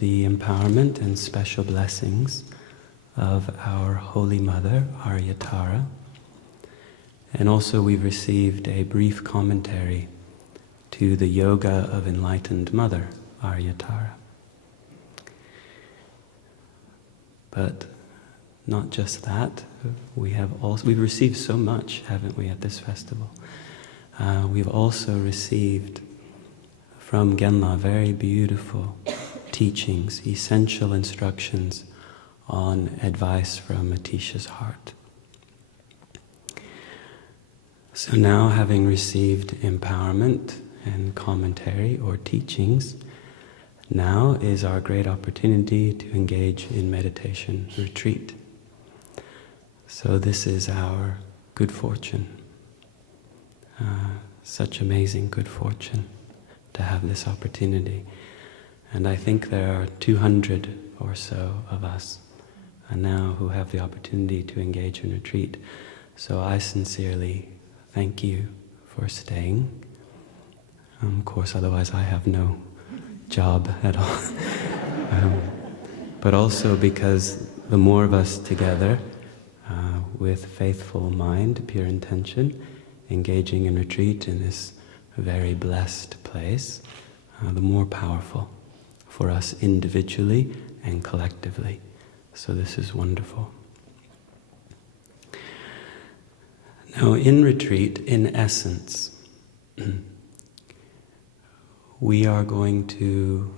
the empowerment and special blessings of our Holy Mother, Aryatara. And also we've received a brief commentary to the Yoga of Enlightened Mother, Aryatara. But not just that, we've received so much, haven't we, at this festival? We've also received from Genla very beautiful teachings, essential instructions on advice from Atisha's heart. So now, having received empowerment and commentary or teachings, now is our great opportunity to engage in meditation retreat. So this is our good fortune, such amazing good fortune to have this opportunity. And I think there are 200 or so of us now who have the opportunity to engage in retreat. So I sincerely thank you for staying. Of course, otherwise I have no job at all. But also because the more of us together, with faithful mind, pure intention, engaging in retreat in this very blessed place, the more powerful for us individually and collectively. So this is wonderful. Now in retreat, in essence, we are going to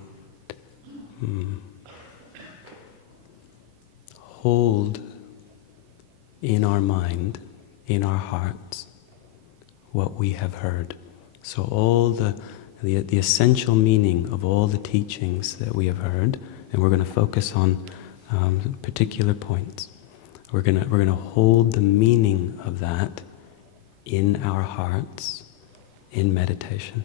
hold in our mind, in our hearts, what we have heard. So all the essential meaning of all the teachings that we have heard, and we're going to focus on particular points. We're going to hold the meaning of that in our hearts in meditation.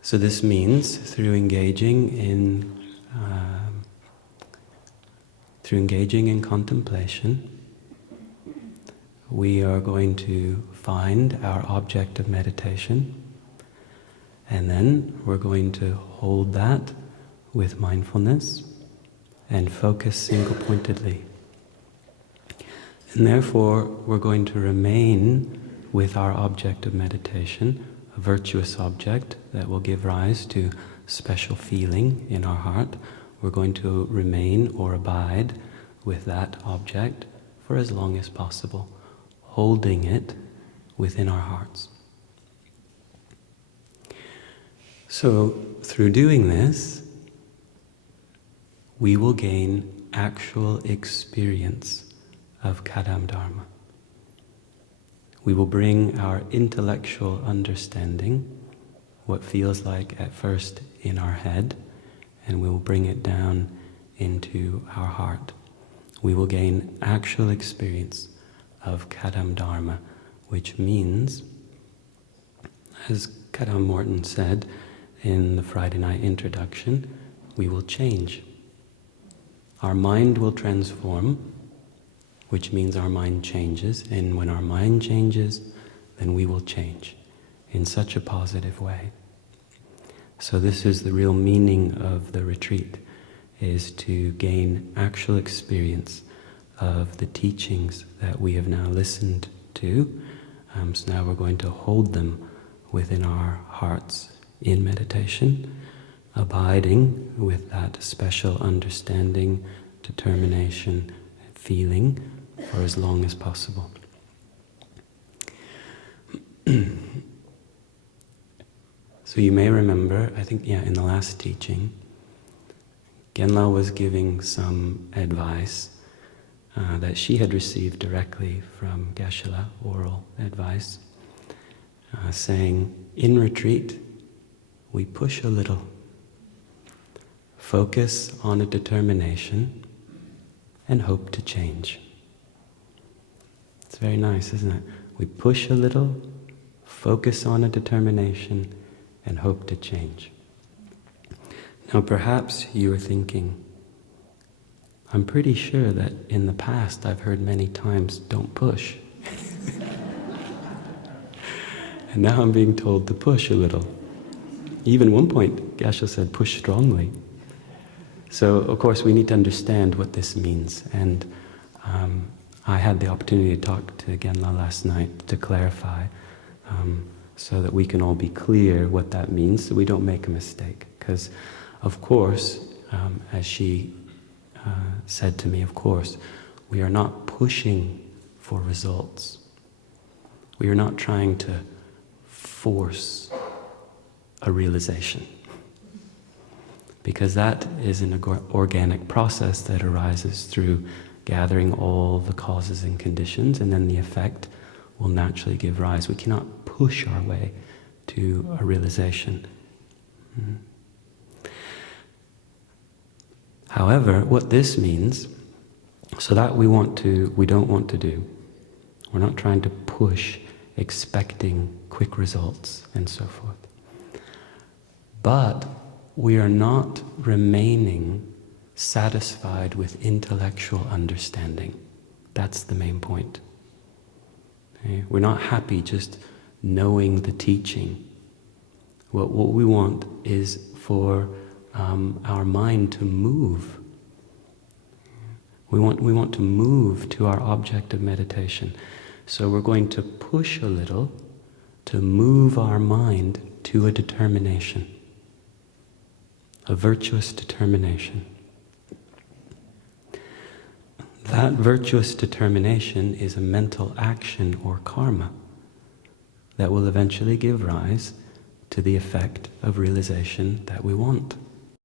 So this means through engaging in contemplation, we are going to find our object of meditation, and then we're going to hold that with mindfulness and focus single-pointedly. And therefore, we're going to remain with our object of meditation, a virtuous object that will give rise to special feeling in our heart. We're going to remain or abide with that object for as long as possible, holding it within our hearts. So, through doing this, we will gain actual experience of Kadam Dharma. We will bring our intellectual understanding, what feels like at first in our head, and we will bring it down into our heart. We will gain actual experience of Kadam Dharma, which means, as Kadam Morton said in the Friday night introduction, we will change. Our mind will transform, which means our mind changes, and when our mind changes, then we will change in such a positive way. So this is the real meaning of the retreat, is to gain actual experience of the teachings that we have now listened to. So now we're going to hold them within our hearts in meditation, abiding with that special understanding, determination, feeling for as long as possible. So you may remember, I think, in the last teaching, Genla was giving some advice that she had received directly from Geshe-la, oral advice, saying, in retreat, we push a little, focus on a determination, and hope to change. It's very nice, isn't it? We push a little, focus on a determination, and hope to change. Now perhaps you are thinking, I'm pretty sure that in the past I've heard many times, don't push. And now I'm being told to push a little. Even at one point, Geshe said, push strongly. So, of course, we need to understand what this means. And I had the opportunity to talk to Genla last night to clarify, so that we can all be clear what that means, so we don't make a mistake. Because, of course, as she said to me, of course, we are not pushing for results. We are not trying to force a realization. Because that is an organic process that arises through gathering all the causes and conditions, and then the effect will naturally give rise. We cannot push our way to a realization. However, what this means, so that we don't want to do. We're not trying to push, expecting quick results and so forth. But we are not remaining satisfied with intellectual understanding. That's the main point. Okay? We're not happy just knowing the teaching. What we want is for our mind to move. We want to move to our object of meditation. So we're going to push a little to move our mind to a determination, a virtuous determination. That virtuous determination is a mental action or karma that will eventually give rise to the effect of realization that we want.